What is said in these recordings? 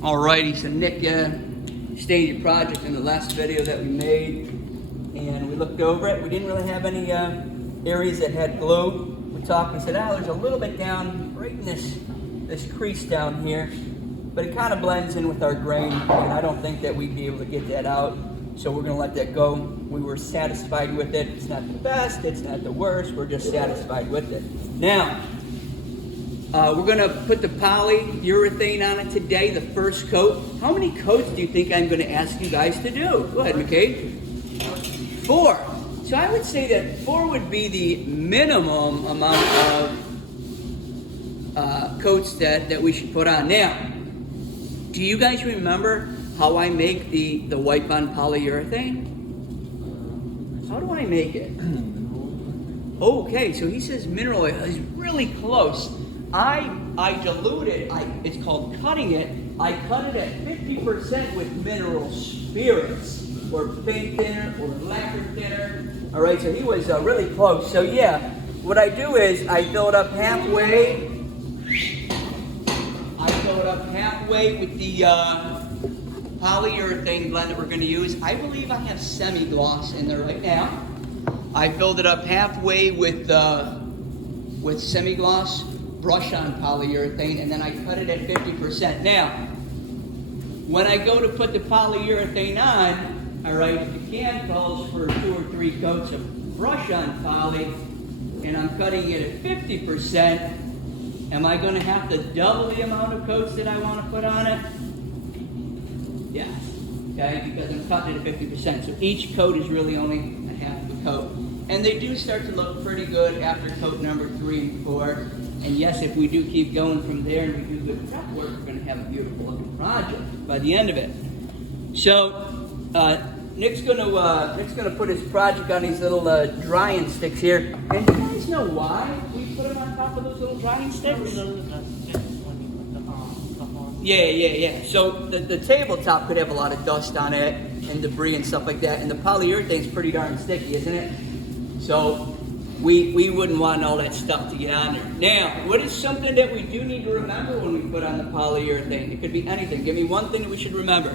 Alrighty, so Nick staged a project in the last video that we made, and we looked over it. We didn't really have any areas that had glue. We talked and said, there's a little bit down right in this crease down here, but it kind of blends in with our grain, and I don't think that we'd be able to get that out, so we're going to let that go. We were satisfied with it. It's not the best, it's not the worst, we're just satisfied with it. Now, we're going to put the polyurethane on it today, the first coat. How many coats do you think I'm going to ask you guys to do? Go ahead, McKay. 4. So I would say that 4 would be the minimum amount of coats that we should put on. Now, do you guys remember how I make the wipe-on polyurethane? How do I make it? Okay, so he says mineral oil. He's really close. I dilute it, it's called cutting it. I cut it at 50% with mineral spirits, or paint thinner, or lacquer thinner. All right, so he was really close. So yeah, what I do is I fill it up halfway. I fill it up halfway with the polyurethane blend that we're going to use. I believe I have semi-gloss in there right now. I filled it up halfway with semi-gloss, brush on polyurethane, and then I cut it at 50%. Now, when I go to put the polyurethane on, all right, the can calls for 2 or 3 coats of brush on poly, and I'm cutting it at 50%. Am I going to have to double the amount of coats that I want to put on it? Yes, okay, because I'm cutting it at 50%. So each coat is really only a half of a coat. And they do start to look pretty good after coat number 3 and 4. And yes, if we do keep going from there and we do good prep work, we're going to have a beautiful looking project by the end of it. So Nick's going to put his project on these little drying sticks here. And do you guys know why we put them on top of those little drying sticks? Yeah. So the tabletop could have a lot of dust on it and debris and stuff like that. And the polyurethane is pretty darn sticky, isn't it? So we wouldn't want all that stuff to get on there. Now, what is something that we do need to remember when we put on the polyurethane? It could be anything. Give me one thing that we should remember.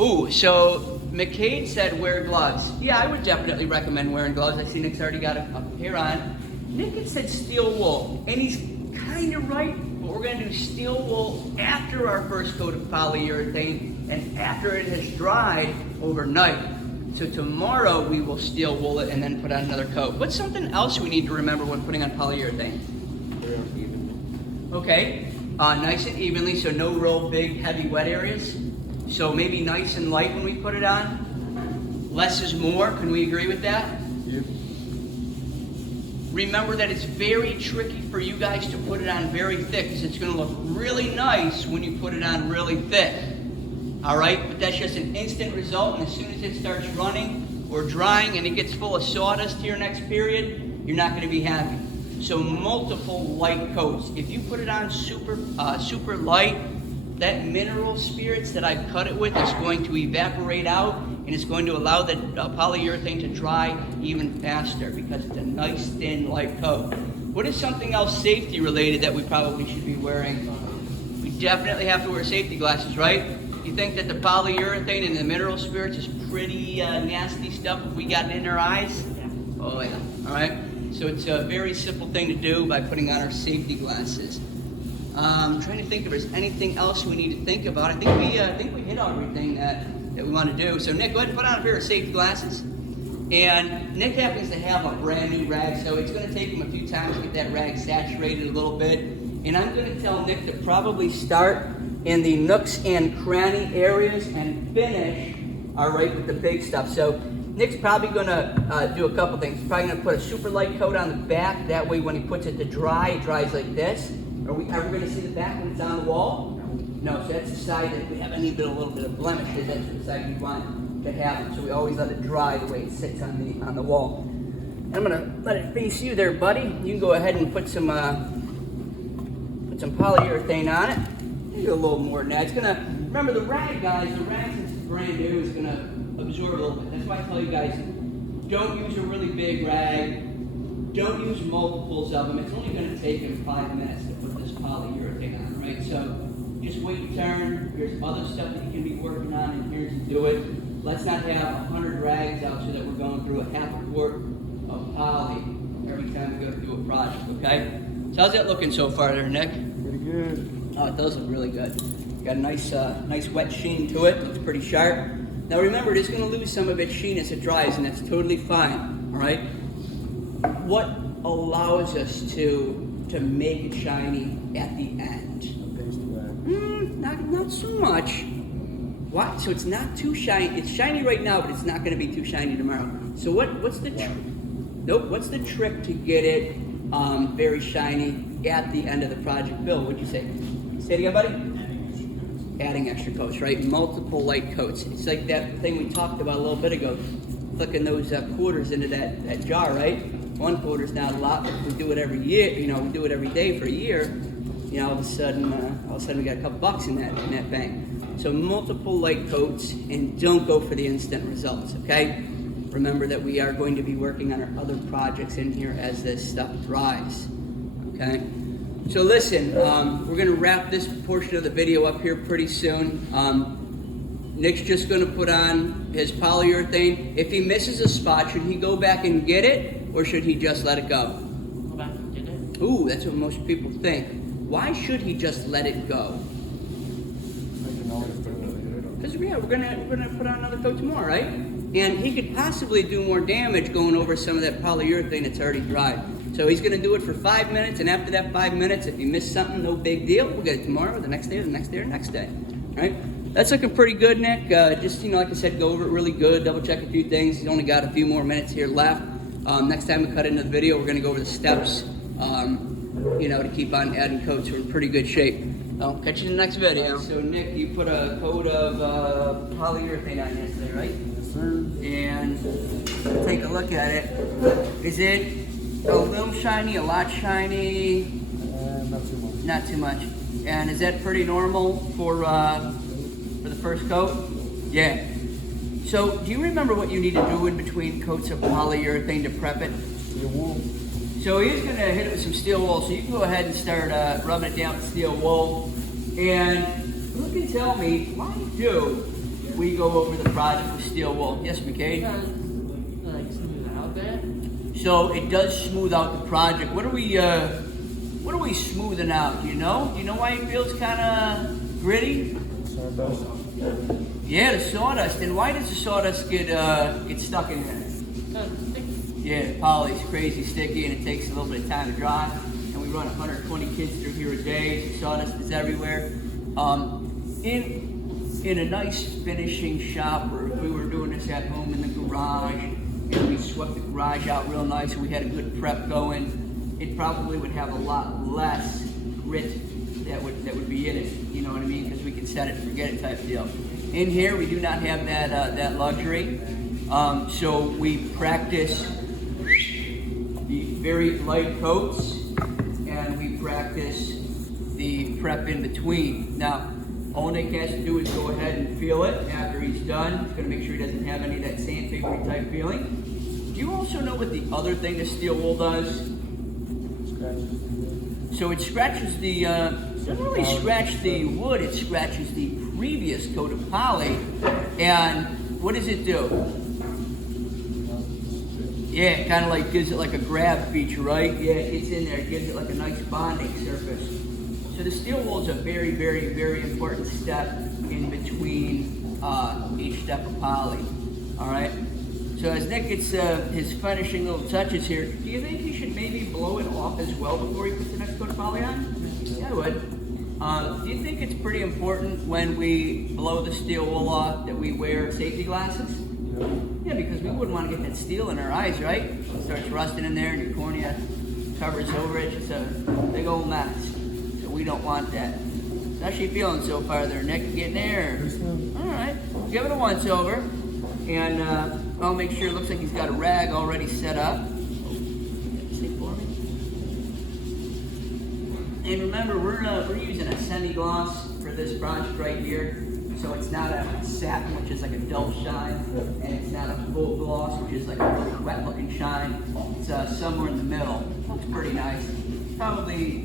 Ooh, so McCade said wear gloves. Yeah, I would definitely recommend wearing gloves. I see Nick's already got a pair on. Nick had said steel wool, and he's kind of right, but we're going to do steel wool after our first coat of polyurethane and after it has dried overnight. So tomorrow we will steel wool it and then put on another coat. What's something else we need to remember when putting on polyurethane? Okay, nice and evenly, so no real big, heavy, wet areas. So maybe nice and light when we put it on. Less is more. Can we agree with that? Yep. Remember that it's very tricky for you guys to put it on very thick because it's going to look really nice when you put it on really thick. All right, but that's just an instant result, and as soon as it starts running or drying and it gets full of sawdust here next period, you're not going to be happy. So multiple light coats. If you put it on super light, that mineral spirits that I've cut it with is going to evaporate out, and it's going to allow the polyurethane to dry even faster because it's a nice thin light coat. What is something else safety related that we probably should be wearing? We definitely have to wear safety glasses, right? You think that the polyurethane and the mineral spirits is pretty nasty stuff if we got it in our eyes? Yeah. Oh yeah, all right. So it's a very simple thing to do by putting on our safety glasses. I'm trying to think if there's anything else we need to think about. I think we hit on everything that we want to do. So Nick, go ahead and put on a pair of safety glasses. And Nick happens to have a brand new rag, so it's going to take him a few times to get that rag saturated a little bit. And I'm going to tell Nick to probably start in the nooks and cranny areas and finish, all right, with the big stuff. So Nick's probably going to do a couple things. He's probably going to put a super light coat on the back. That way when he puts it to dry, it dries like this. Are we ever going to see the back when it's on the wall? No, so that's the side that we have a little bit of blemishes. That's the side we want to have it. So we always let it dry the way it sits on the wall. I'm going to let it face you there, buddy. You can go ahead and put some polyurethane on it. Do a little more than that. It's gonna, remember the rag, guys, the rag since it's brand new is gonna absorb a little bit. That's why I tell you guys, don't use a really big rag. Don't use multiples of them. It's only gonna take him 5 minutes to put this polyurethane on, right? So just wait your turn. There's other stuff that you can be working on in here to do it. Let's not have 100 rags out so that we're going through a half a quart of poly every time we go to do a project, okay? So how's that looking so far there, Nick? Pretty good. Oh, it does look really good. Got a nice wet sheen to it. Looks pretty sharp. Now remember, it is going to lose some of its sheen as it dries, and that's totally fine. All right. What allows us to make it shiny at the end? Not so much. What? So it's not too shiny. It's shiny right now, but it's not going to be too shiny tomorrow. So what's the what's the trick to get it very shiny at the end of the project? Bill, what'd you say? Say it again, buddy. Adding extra coats, right? Multiple light coats. It's like that thing we talked about a little bit ago, flicking those quarters into that jar, right? One quarter's not a lot, but if we do it every year, we do it every day for a year, all of a sudden we got a couple bucks in that bank. So multiple light coats, and don't go for the instant results, okay? Remember that we are going to be working on our other projects in here as this stuff dries, okay? So listen, we're going to wrap this portion of the video up here pretty soon. Nick's just going to put on his polyurethane. If he misses a spot, should he go back and get it, or should he just let it go? Go back and get it. Ooh, that's what most people think. Why should he just let it go? Because we're gonna put on another coat tomorrow, right? And he could possibly do more damage going over some of that polyurethane that's already dried. So he's gonna do it for 5 minutes, and after that 5 minutes, if you miss something, no big deal. We'll get it tomorrow, the next day, or the next day, or next day. All right? That's looking pretty good, Nick. Just like I said, go over it really good. Double check a few things. He's only got a few more minutes here left. Next time we cut into the video, we're gonna go over the steps. To keep on adding coats. We're in pretty good shape. I'll catch you in the next video. So Nick, you put a coat of polyurethane on yesterday, right? Yes, sir. And take a look at it. Is it a little shiny, a lot shiny? Not too much. Not too much. And is that pretty normal for the first coat? Yeah. So do you remember what you need to do in between coats of polyurethane to prep it? Steel wool. So he's going to hit it with some steel wool. So you can go ahead and start rubbing it down with steel wool. And who can tell me, why do we go over the project with steel wool? Yes, McKay? Smooth it out there. So it does smooth out the project. What are we smoothing out? Do you know? Do you know why it feels kind of gritty? Sawdust. Yeah, the sawdust. And why does the sawdust get stuck in there? Yeah, poly's crazy sticky, and it takes a little bit of time to dry. And we run 120 kids through here a day. So sawdust is everywhere. In a nice finishing shop, or if we were doing this at home in the garage, and we swept the garage out real nice, and we had a good prep going, it probably would have a lot less grit that would be in it. You know what I mean? Because we can set it and forget it type deal. In here, we do not have that luxury. So we practice the very light coats, and we practice the prep in between. Now, all Nick has to do is go ahead and feel it after he's done. He's going to make sure he doesn't have any of that sandpapery type feeling. Do you also know what the other thing the steel wool does? So it scratches the, doesn't really scratch the wood, it scratches the previous coat of poly. And what does it do? Yeah, it kind of like gives it like a grab feature, right? Yeah, it gets in there, it gives it like a nice bonding surface. So the steel wool is a very, very, very important step in between each step of poly. All right. So as Nick gets his finishing little touches here, do you think he should maybe blow it off as well before he puts the next coat of poly on? Yeah, I would. Do you think it's pretty important when we blow the steel wool off that we wear safety glasses? Yeah, because we wouldn't want to get that steel in our eyes, right? It starts rusting in there and your cornea covers over it. It's a big old mess. So we don't want that. How's she feeling so far there, Nick? Getting there? All right. Give it a once over. And I'll make sure it looks like he's got a rag already set up. And remember, we're using a semi-gloss for this project right here. So it's not a satin, which is like a dull shine, and it's not a full gloss, which is like a really wet looking shine. It's somewhere in the middle. Looks pretty nice. Probably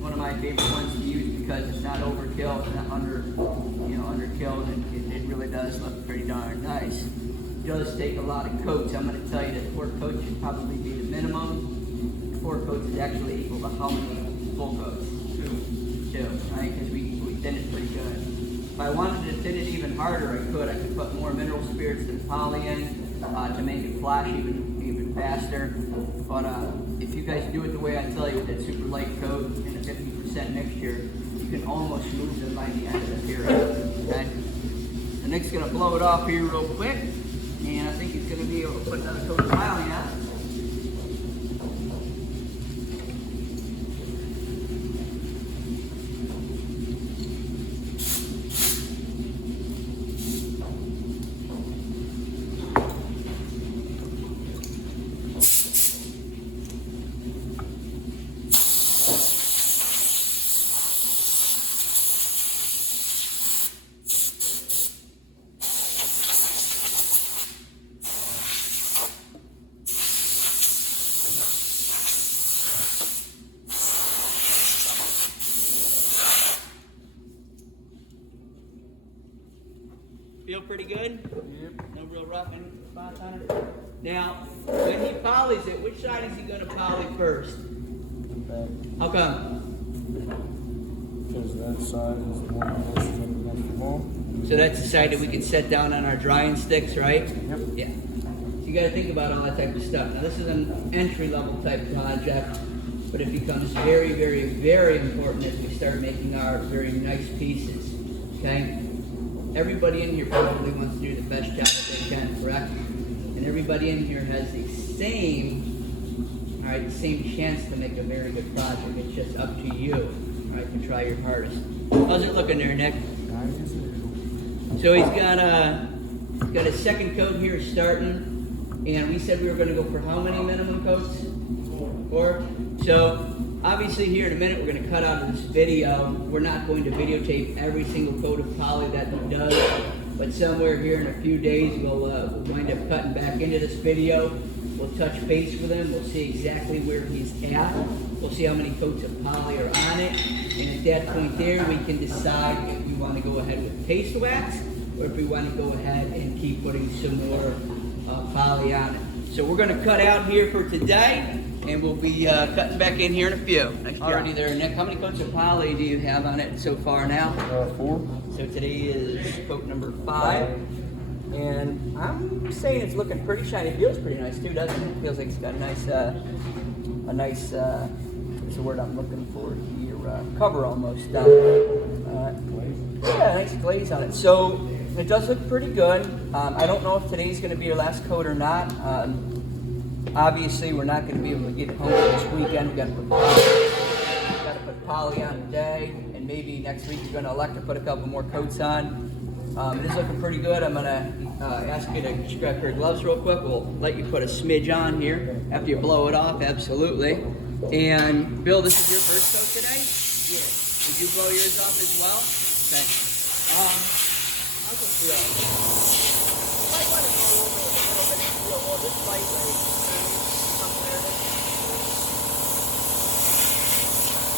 one of my favorite ones to use because it's not overkill, it's not underkill, and it really does look pretty darn nice. It does take a lot of coats. I'm going to tell you that 4 coats should probably be the minimum. 4 coats is actually equal to how many full coats? 2, right? Because we thin it pretty good. If I wanted to thin it even harder, I could. I could put more mineral spirits than poly in to make it flash even faster. But if you guys do it the way I tell you with that super light coat and a 50% mixture, you can almost move them by the end of the period. Okay? The Nick's gonna blow it off here real quick, and I think he's gonna be able to put another coat of poly on. Feel pretty good? Yep. No real rough spots on it? Now, when he polys it, which side is he going to poly first? Back. How come? Because that side is the one that's against the wall. So that's the side that we can set down on our drying sticks, right? Yep. Yeah. So you got to think about all that type of stuff. Now, this is an entry-level type project, but it becomes very, very, very important as we start making our very nice pieces, okay? Everybody in here probably wants to do the best job that they can, correct? And everybody in here has the same, all right, the same chance to make a very good project. It's just up to you, all right, to try your hardest. How's it looking there, Nick? So he's got a second coat here starting, and we said we were going to go for how many minimum coats? 4. So obviously here in a minute we're going to cut out of this video. We're not going to videotape every single coat of poly that he does, but somewhere here in a few days we'll wind up cutting back into this video. We'll touch base with him. We'll see exactly where he's at. We'll see how many coats of poly are on it, and at that point there we can decide if we want to go ahead with paste wax or if we want to go ahead and keep putting some more poly on it. So we're going to cut out here for today, and we'll be cutting back in here in a few. Nice job. Alrighty there, Nick. How many coats of poly do you have on it so far now? 4. So today is coat number 5. And I'm saying it's looking pretty shiny. It feels pretty nice too, doesn't it? It feels like it's got a nice, what's the word I'm looking for here? Cover almost. Yeah, nice glaze on it. So it does look pretty good. I don't know if today's going to be your last coat or not. Obviously, we're not going to be able to get home this weekend. We've got to put poly on today, and maybe next week you're going to elect to put a couple more coats on. It is looking pretty good. I'm going to ask you to strap your gloves real quick. We'll let you put a smidge on here after you blow it off, absolutely. And Bill, this is your first coat today? Yes. Did you blow yours off as well? Okay. How's it feel? You might want to go over it a little bit and feel more this lightweight. Something there.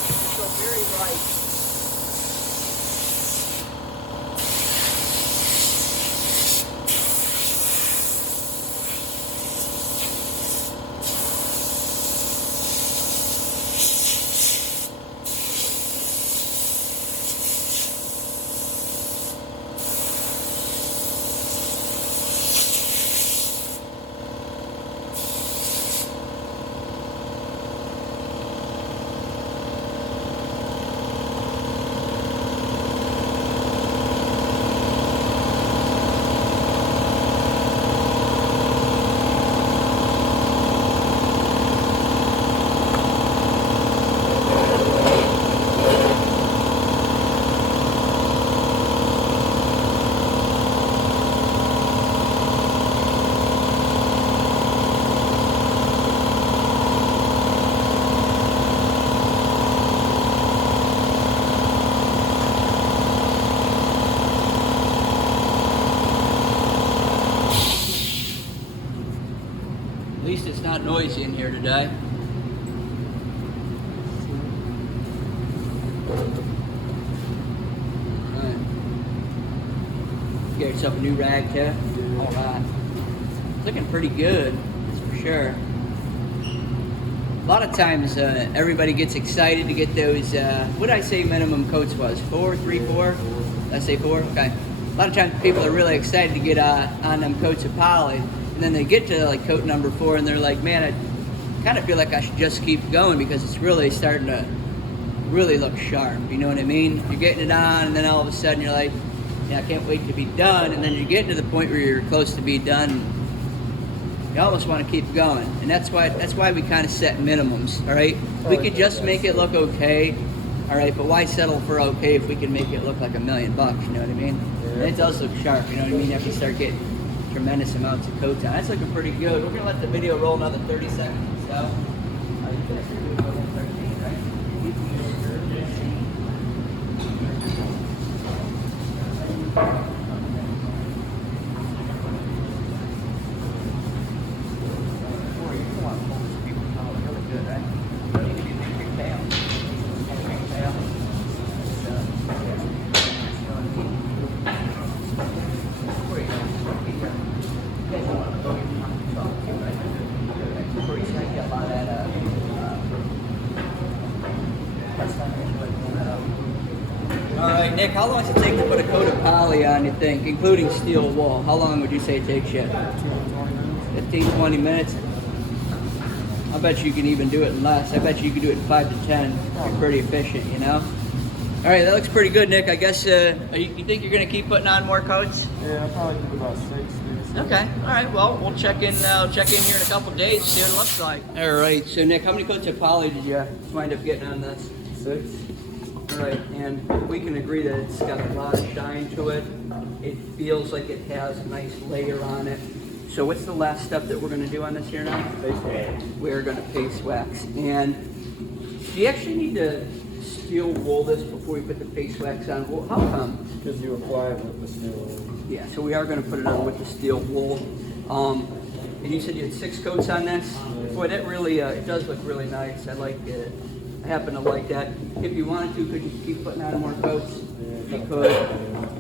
It's so very light. At least it's not noisy in here today. Get yourself a new rag too. All right. It's looking pretty good, that's for sure. A lot of times, everybody gets excited to get those. What did I say minimum coats was? 4, 3, 4. Did I say 4? Okay. A lot of times people are really excited to get on them coats of poly, and then they get to like coat number 4, and they're like, man, I kind of feel like I should just keep going because it's really starting to really look sharp. You know what I mean? You're getting it on, and then all of a sudden you're like, yeah, I can't wait to be done. And then you're getting to the point where you're close to be done. You almost want to keep going, and that's why we kind of set minimums. All right, we could just make it look okay. All right, but why settle for okay if we can make it look like $1 million? You know what I mean? And it does look sharp. You know what I mean? After you start getting tremendous amounts of coat on, that's looking pretty good. We're gonna let the video roll another 30 seconds or so. Are you finished? You're doing 13, right? Alright, Nick, how long does it take to put a coat of poly on, you think, including steel wool? How long would you say it takes you? 15, 20 minutes? I bet you can even do it in less. I bet you can do it in 5 to 10. You're pretty efficient, you know? Alright, that looks pretty good, Nick. I guess, you think you're going to keep putting on more coats? Yeah, I'll probably do about 6. Okay, alright, well, we'll check in here in a couple of days, see what it looks like. Alright, so Nick, how many coats of poly did you wind up getting on this? 6. Right, and we can agree that it's got a lot of shine to it. It feels like it has a nice layer on it. So what's the last step that we're going to do on this here now? Face wax. We're going to paste wax. And do you actually need to steel wool this before we put the paste wax on? Well, how come? Because you apply it with the steel wool. Yeah, so we are going to put it on with the steel wool. And you said you had 6 coats on this? Boy, that really, it does look really nice. I like it. I happen to like that. If you wanted to, could you keep putting on more coats? You could.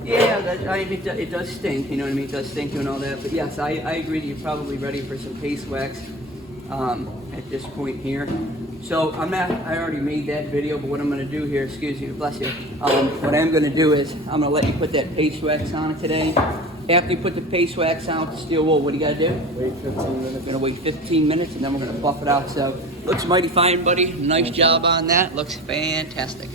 Yeah, it does stink, you know what I mean? It does stink doing all that. But yes, I agree that you're probably ready for some paste wax at this point here. So I already made that video, but what I'm going to do here, excuse you, bless you. What I'm going to do is I'm going to let you put that paste wax on it today. After you put the paste wax on with the steel wool, what do you got to do? Wait 15 minutes. We're going to wait 15 minutes, and then we're going to buff it out. So looks mighty fine, buddy. Nice job on that. Looks fantastic.